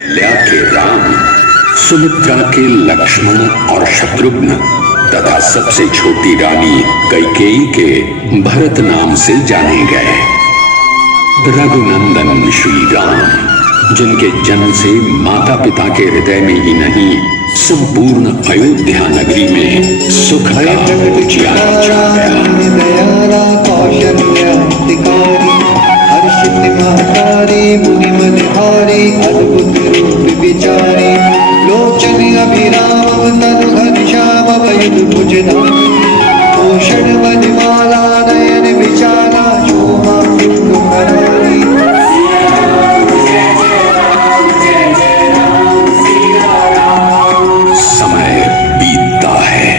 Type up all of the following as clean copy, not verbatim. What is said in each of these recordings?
कौशल्या के राम, सुमित्रा के लक्ष्मण और शत्रुघ्न तथा सबसे छोटी रानी कैकेयी के भरत नाम से जाने गए। रघुनंदन श्री राम, जिनके जन्म से माता पिता के हृदय में ही नहीं संपूर्ण अयोध्या नगरी में सुख का उजियारा छा गया। अद्भुत रूप विचारी, लोचन अभिराम तनु घनश्याम वयुध भुजधारी, भूषण वनमाला नयन विचारा शोभा करारी। समय बीतता है,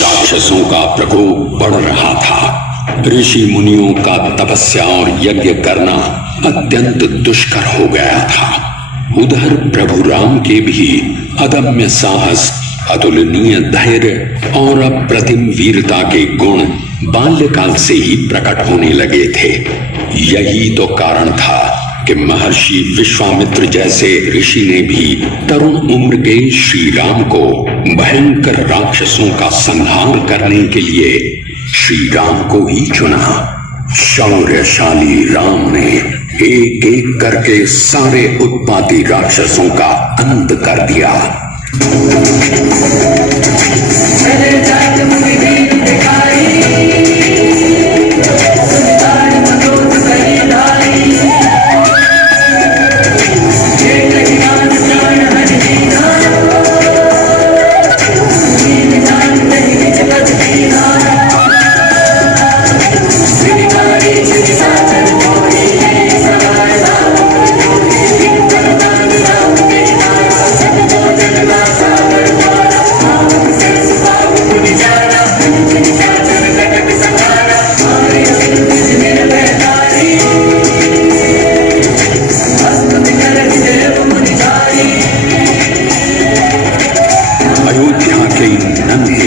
राक्षसों का प्रकोप बढ़ रहा था। ऋषि मुनियों का तपस्या और यज्ञ करना अत्यंत दुष्कर हो गया था। उधर प्रभु राम के भी अदम्य साहस, अतुलनीय धैर्य और अप्रतिम वीरता के गुण बाल्यकाल से ही प्रकट होने लगे थे। यही तो कारण था कि महर्षि विश्वामित्र जैसे ऋषि ने भी तरुण उम्र के श्री राम को भयंकर राक्षसों का संहार करने के लिए श्री राम को ही चुना। शौर्यशाली राम ने एक एक करके सारे उत्पाती राक्षसों का अंत कर दिया।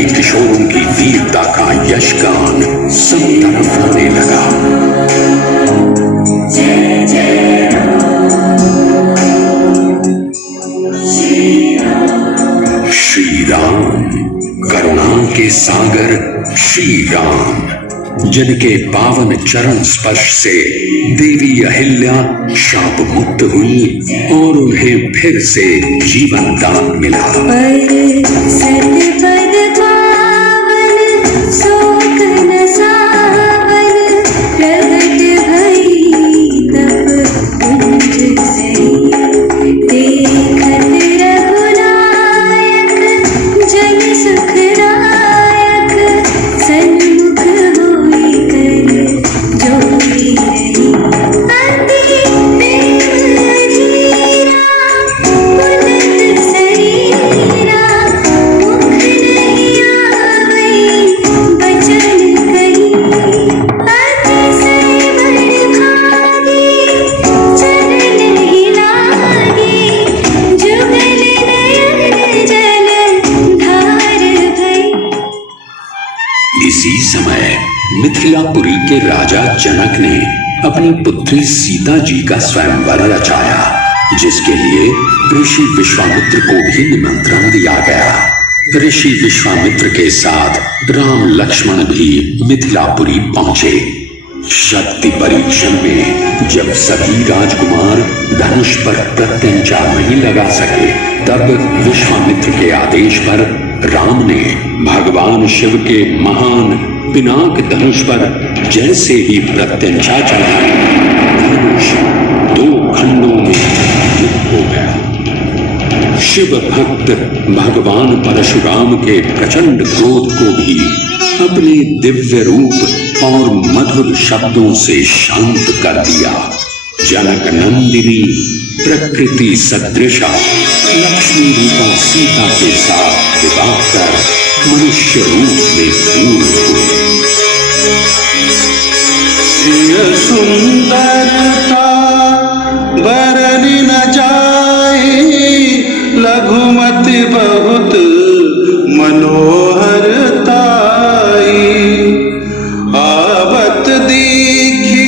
किशोरों की वीरता का यशगान सब तरफ होने लगा। श्री राम, करुणा के सागर श्री राम, जिनके पावन चरण स्पर्श से देवी अहिल्या शाप मुक्त हुई और उन्हें फिर से जीवन दान मिला। इसी समय मिथिलापुरी के राजा जनक ने अपनी पुत्री सीता जी का स्वयंवर रचाया, जिसके लिए ऋषि विश्वामित्र को भी निमंत्रण दिया गया। ऋषि विश्वामित्र के साथ राम लक्ष्मण भी मिथिलापुरी पहुंचे। शक्ति परीक्षण में जब सभी राजकुमार धनुष पर प्रत्यंचा नहीं लगा सके, तब विश्वामित्र के आदेश पर राम ने भगवान शिव के महान पिनाक धनुष पर जैसे ही प्रत्यंचा चढ़ाई, धनुष दो खंडों में विभक्त हो गया। शिव भक्त भगवान परशुराम के प्रचंड क्रोध को भी अपने दिव्य रूप और मधुर शब्दों से शांत कर दिया। जनक नंदिनी प्रकृति सदृशा लक्ष्मी रूपा सीता के साथ विवाह कर मनुष्य रूप में पूर्ण हुए। सुंदरता बरनी न जाए, लघुमति बहुत मनोहरता। आवत देखी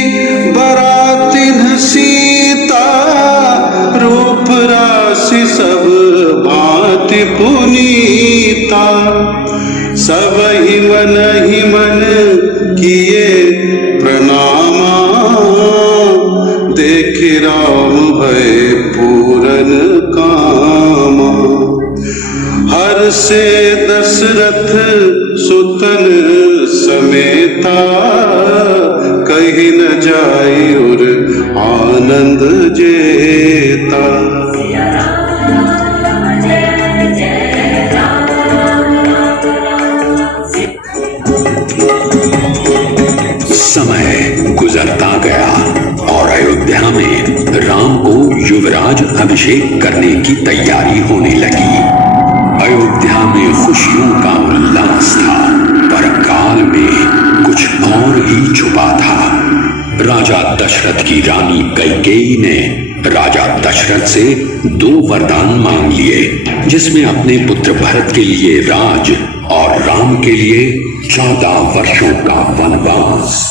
बरातिन सीता, स्वामी पुनीता, सब ही मन किए प्रणामा, देख राम भय पूरन कामा। हर से दशरथ सुतन समेता, कहीं न जाई और आनंद जेता। समय गुजरता गया और अयोध्या में राम को युवराज अभिषेक करने की तैयारी होने लगी। अयोध्या में खुशियों का उल्लास था, पर काल में कुछ और ही छुपा था। राजा दशरथ की रानी कैकेयी ने राजा दशरथ से 2 वरदान मांग लिए, जिसमें अपने पुत्र भरत के लिए राज और राम के लिए 14 वर्षों का वनवास।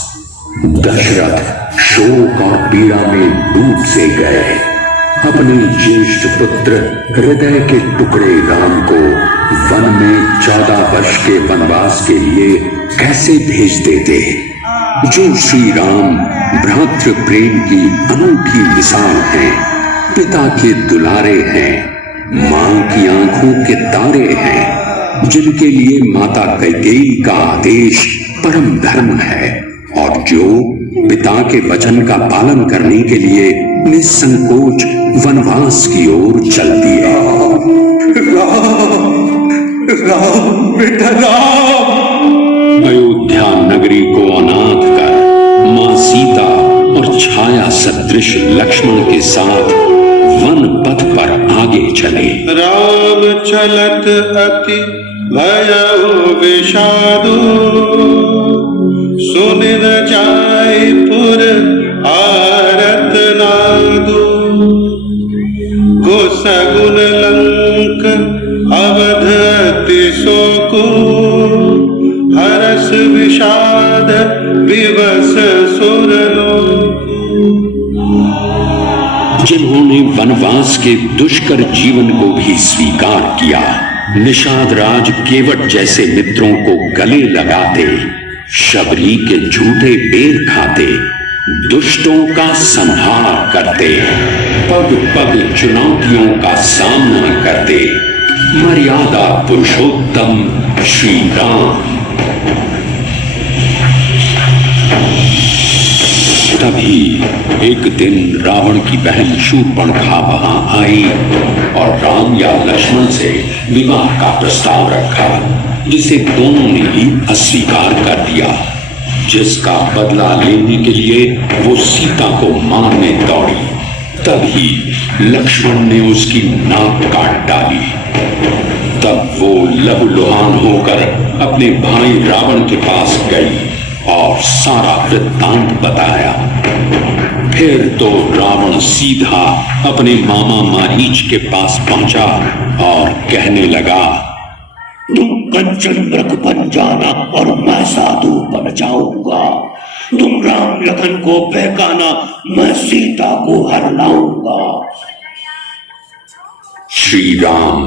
दशरथ शोक और पीड़ा में डूब से गए। अपने ज्येष्ठ पुत्र हृदय के टुकड़े राम को वन में 14 वर्ष के वनवास के लिए कैसे भेज देते, जो श्री राम भ्रातृ प्रेम की अनूठी मिसाल हैं, पिता के दुलारे हैं, मां की आंखों के तारे हैं, जिनके लिए माता कैकेयी का आदेश परम धर्म है और जो पिता के वचन का पालन करने के लिए निसंकोच वनवास की ओर चल दिए। राम बेटा राम। अयोध्या नगरी को अनाथ कर मां सीता और छाया सदृश लक्ष्मण के साथ वन पथ पर आगे चले। राम चलत अति भयउ विषादु, सुन न जाय पुर आरत नादु। गोसगुन लंक अवध अति शोकु, हरस विषाद विवश सुरलोकु। जिन्होंने वनवास के दुष्कर जीवन को भी स्वीकार किया, निषाद राज केवट जैसे मित्रों को गले लगाते, शबरी के झूठे बेर खाते, दुष्टों का संहार करते, पग पग चुनौतियों का सामना करते, मर्यादा पुरुषोत्तम श्री राम। तभी एक दिन रावण की बहन शूर्पणखा वहां आई और राम या लक्ष्मण से विवाह का प्रस्ताव रखा, जिसे दोनों ने ही अस्वीकार कर दिया, जिसका बदला लेने के लिए वो सीता को मारने दौड़ी। तभी लक्ष्मण ने उसकी नाक काट डाली। तब वो लहूलुहान होकर अपने भाई रावण के पास गई और सारा वृत्तांत बताया। फिर तो रावण सीधा अपने मामा मारीच के पास पहुंचा और कहने लगा, तुम कंचन मृग बन जाना और मैं साधु बन जाऊंगा। तुम राम लखन को बहकाना, मैं सीता को हर लाऊंगा। श्री राम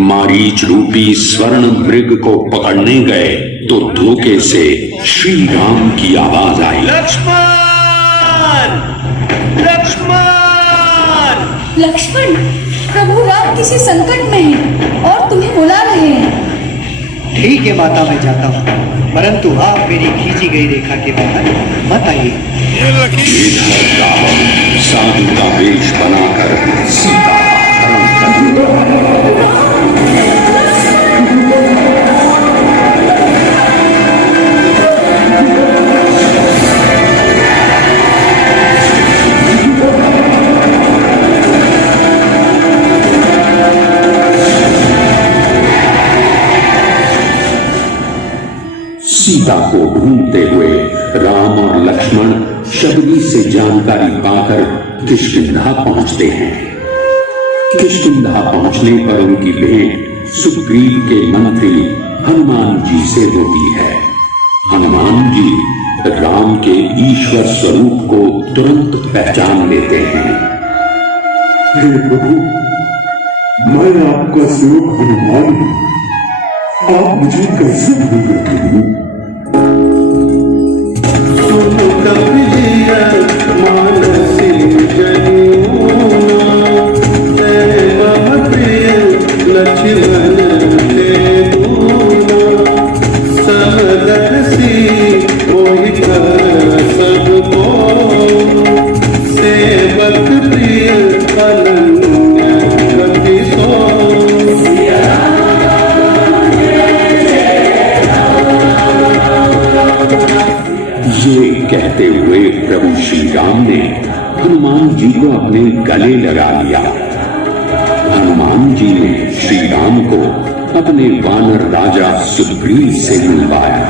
मारीच रूपी स्वर्ण मृग को पकड़ने गए तो धोखे से श्री राम की आवाज आई, लक्ष्मण! लक्ष्मण! लक्ष्मण, प्रभु राम किसी संकट में हैं और तुम्हें बुला रहे हैं। ठीक है माता, मैं जाता हूँ, परंतु आप मेरी खींची गई रेखा के बाहर मत आइए। इधर रावण साधु का वेश बनाकर सीता का हरण कर सीता को ढूंढते हुए राम और लक्ष्मण शबरी से जानकारी पाकर किष्किंधा पहुंचते हैं। किष्किंधा पहुंचने पर उनकी भेंट सुग्रीव के मंत्री हनुमान जी से होती है। हनुमान जी राम के ईश्वर स्वरूप को तुरंत पहचान लेते हैं। हे प्रभु, मैं आपका सेवक हनुमान हूं, आप मुझे कैसे भूल गए प्रभु? सुन कपिलिय मानसी जनियोना, ते मम प्रिय लक्ष्मण के दूना, समदर्शी मोहि कर सबको, सेवक प्रिय अनन्य गति सो। ये कहते हुए प्रभु श्री राम ने हनुमान जी को अपने गले लगा लिया। हनुमान जी ने श्री राम को अपने वानर राजा सुग्रीव से मिलवाया।